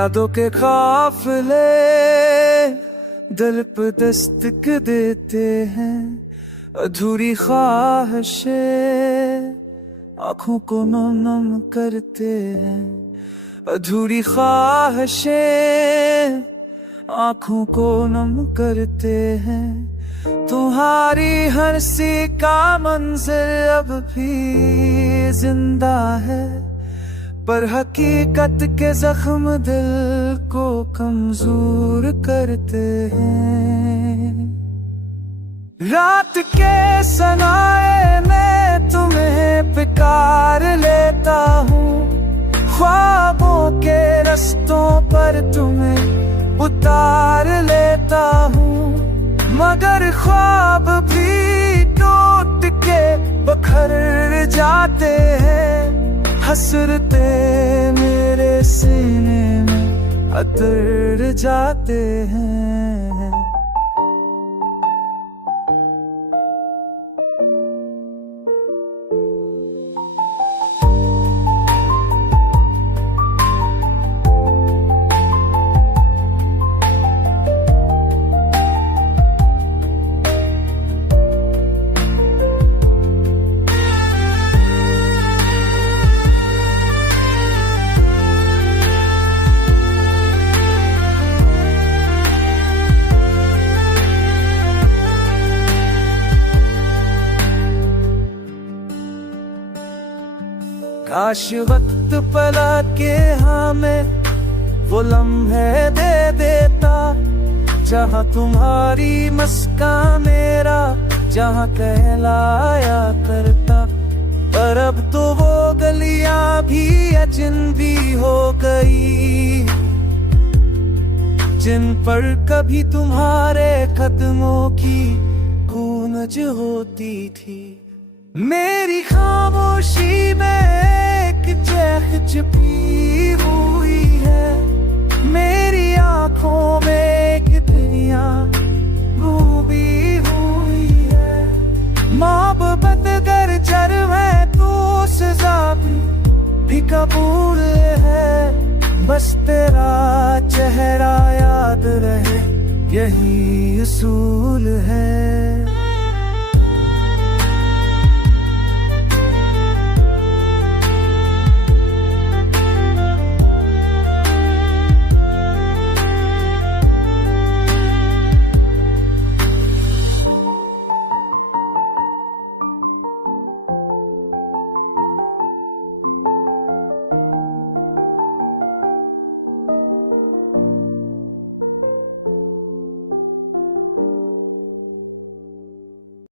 यादों के काफिले दिल पे दस्तक देते हैं, अधूरी ख्वाहिशें आँखों को नम करते हैं, अधूरी ख्वाहिशें आँखों को नम करते हैं। तुम्हारी हंसी का मंजर अब भी जिंदा है, पर हकीकत के जख्म दिल को कमजोर करते हैं। रात के सनाए में तुम्हें पुकार लेता हूँ, ख्वाबों के रस्तों पर तुम्हें उतार लेता हूँ, मगर ख्वाब भी टूट के बखर जाते हैं। हसरते मेरे सीने में अतर जाते हैं। काश वक्त पला के हमें वो लम्हे दे देता, जहाँ तुम्हारी मुस्कान मेरा जहाँ कहलाया करता। पर अब तो वो गलियां भी अजनबी हो गई, जिन पर कभी तुम्हारे कदमों की गूंज होती थी। मेरी खामोशी में एक चैख छिपी हुई है, मेरी आंखों में एक दुनिया डूबी हुई है। मोहब्बत गर जर है तो सजा भी कबूल है, बस तेरा चेहरा याद रहे यही उसूल है।